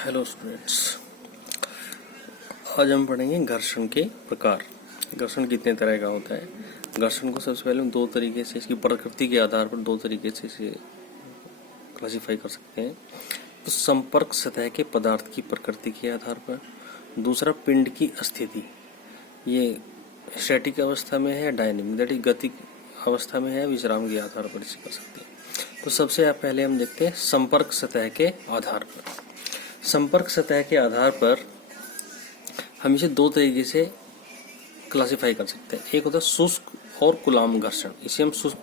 Hello students, आज हम पढ़ेंगे घर्षण के प्रकार। घर्षण कितने तरह का होता है। घर्षण को सबसे पहले हम दो तरीके से, इसकी प्रकृति के आधार पर दो तरीके से इसे क्लासिफाई कर सकते हैं। तो संपर्क सतह के पदार्थ की प्रकृति के आधार पर, दूसरा पिंड की स्थिति, ये स्टैटिक अवस्था में है, डायनेमिक दैट इज गतिक अवस्था में है, विश्राम के आधार पर इसे कर सकते हैं। तो सबसे पहले हम देखते हैं संपर्क सतह के आधार पर। संपर्क सतह के आधार पर हम इसे दो तरीके से क्लासिफाई कर सकते हैं। एक होता है शुष्क और कुलाम घर्षण, इसे हम शुष्क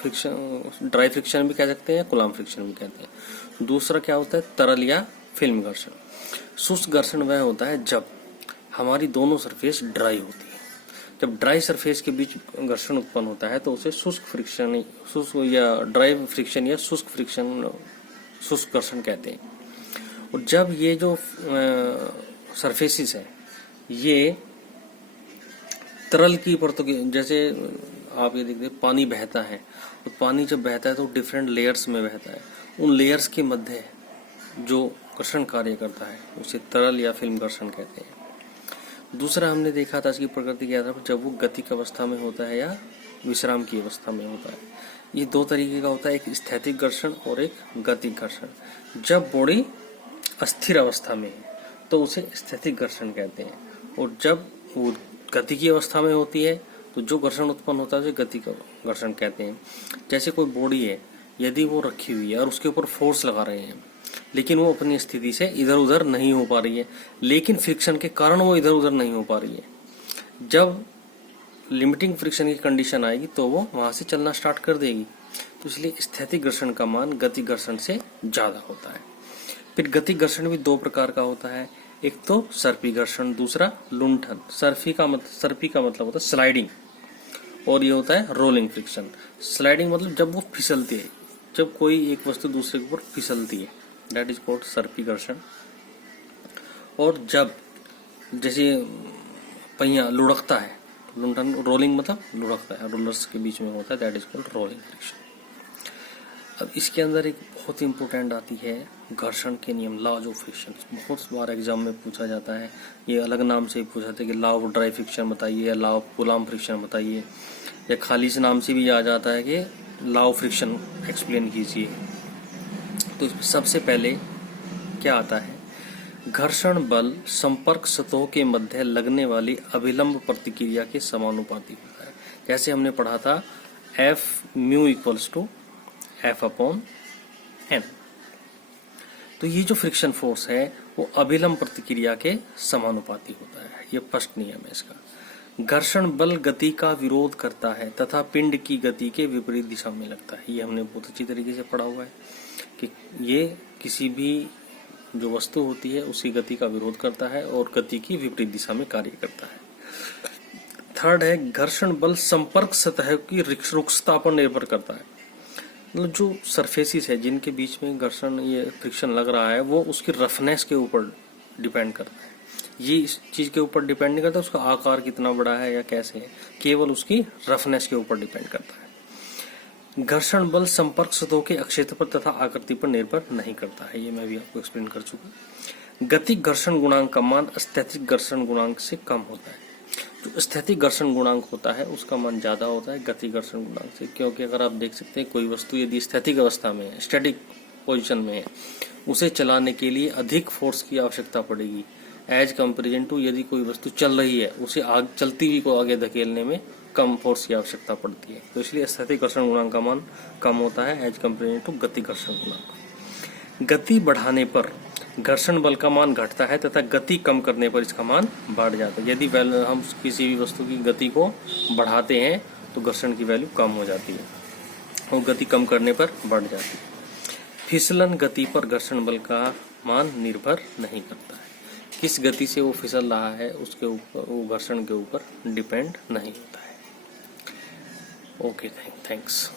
फ्रिक्शन, ड्राई फ्रिक्शन भी कह सकते हैं, कुलाम फ्रिक्शन भी कहते हैं। दूसरा क्या होता है, तरल या फिल्म घर्षण। शुष्क घर्षण वह होता है जब हमारी दोनों सरफेस ड्राई होती है। जब ड्राई सरफेस के बीच घर्षण उत्पन्न होता है तो उसे शुष्क फ्रिक्शन, शुष्क या ड्राई फ्रिक्शन या शुष्क फ्रिक्शन, शुष्क घर्षण कहते हैं। और जब ये जो सरफेसिस है ये तरल की परतों की, जैसे आप ये देखते हैं पानी बहता है, तो पानी जब बहता है तो डिफरेंट लेयर्स में बहता है। उन लेयर्स के मध्य जो घर्षण कार्य करता है उसे तरल या फिल्म घर्षण कहते हैं। दूसरा हमने देखा था इसकी प्रकृति के आधार पर जब वो गतिक अवस्था में होता है या विश्राम की अवस्था में होता है। ये दो तरीके का होता है, एक स्थैतिक घर्षण और एक गतिक घर्षण। जब बॉडी अस्थिर अवस्था में है तो उसे स्थैतिक घर्षण कहते हैं, और जब वो गति की अवस्था में होती है तो जो घर्षण उत्पन्न होता है उसे गतिक घर्षण कहते हैं। जैसे कोई बॉडी है, यदि वो रखी हुई है और उसके ऊपर फोर्स लगा रहे हैं लेकिन वो अपनी स्थिति से इधर उधर नहीं हो पा रही है, लेकिन फ्रिक्शन के कारण वो इधर उधर नहीं हो पा रही है। जब लिमिटिंग फ्रिक्शन की कंडीशन आएगी तो वो वहां से चलना स्टार्ट कर देगी। तो इसलिए स्थैतिक घर्षण का मान गतिक घर्षण से ज्यादा होता है। फिर गतिक घर्षण भी दो प्रकार का होता है, एक तो सर्पी घर्षण, दूसरा लुंठन। सर्पी का मतलब होता है स्लाइडिंग, और ये होता है रोलिंग फ्रिक्शन। स्लाइडिंग मतलब जब वो फिसलती है, जब कोई एक वस्तु दूसरे के ऊपर फिसलती है, दैट इज कॉल्ड सर्पी घर्षण। और जब जैसे पहिया लुढ़कता है, लुंठन, रोलिंग मतलब लुढ़कता है, रोलर्स के बीच में होता है, that is called rolling friction. अब इसके अंदर एक बहुत इंपॉर्टेंट आती है घर्षण के नियम, लॉज ऑफ फ्रिक्शन। बहुत बार एग्जाम में पूछा जाता है, ये अलग नाम से पूछा जाता है कि लॉ ऑफ ड्राई फ्रिक्शन बताइए या लॉ ऑफ कूलॉम फ्रिक्शन बताइए, या खाली इस नाम से भी आ जाता है कि लॉ ऑफ फ्रिक्शन एक्सप्लेन कीजिए। तो सबसे पहले क्या आता है, घर्षण बल संपर्क सतहों के मध्य लगने वाली अभिलंब प्रतिक्रिया के समानुपाती होता है। जैसे हमने पढ़ा था F mu equals to F upon N. तो ये जो फ्रिक्शन फोर्स है वो अभिलंब प्रतिक्रिया के समानुपाती होता है, ये फर्स्ट नियम है इसका। घर्षण बल गति का विरोध करता है तथा पिंड की गति के विपरीत दिशा में लगता है। ये हमने बहुत अच्छी तरीके से पढ़ा हुआ है कि ये किसी भी जो वस्तु होती है उसकी गति का विरोध करता है और गति की विपरीत दिशा में कार्य करता है। थर्ड है घर्षण बल संपर्क सतह की रुक्षता पर निर्भर करता है। मतलब जो सरफेसिस है जिनके बीच में घर्षण, ये फ्रिक्शन लग रहा है, वो उसकी रफनेस के ऊपर डिपेंड करता है। ये इस चीज के ऊपर डिपेंड नहीं करता उसका आकार कितना बड़ा है या कैसे है, केवल उसकी रफनेस के ऊपर डिपेंड करता है। घर्षण बल संपर्क सतहों के क्षेत्रफल तथा आकृति पर निर्भर नहीं करता है, ये मैं भी आपको एक्सप्लेन कर चुका। गतिक घर्षण गुणांक का मान स्थैतिक घर्षण गुणांक से कम होता है। जो स्थैतिक घर्षण गुणांक होता है उसका मान ज्यादा होता है गतिक घर्षण गुणांक से, क्योंकि अगर आप देख सकते हैं कोई वस्तु यदि स्थैतिक अवस्था में है, स्टैटिक पोजीशन में है, उसे चलाने के लिए अधिक फोर्स की आवश्यकता पड़ेगी एज कंपेरिजन टू यदि कोई वस्तु चल रही है, उसे चलती हुई को आगे धकेलने में कम फोर्स की आवश्यकता पड़ती है। तो इसलिए स्थैतिक घर्षण गुणांक का मान कम होता है एज कंपेरिजन टू गतिक घर्षण गुणांक। गति बढ़ाने पर घर्षण बल का मान घटता है तथा गति कम करने पर इसका मान बढ़ जाता है। यदि हम किसी भी वस्तु की गति को बढ़ाते हैं तो घर्षण की वैल्यू कम हो जाती है और गति कम करने पर बढ़ जाती है। फिसलन गति पर घर्षण बल का मान निर्भर नहीं करता है, किस गति से वो फिसल रहा है उसके ऊपर, वो घर्षण के ऊपर डिपेंड नहीं होता है। Okay, thanks.